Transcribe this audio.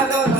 Hallelujah.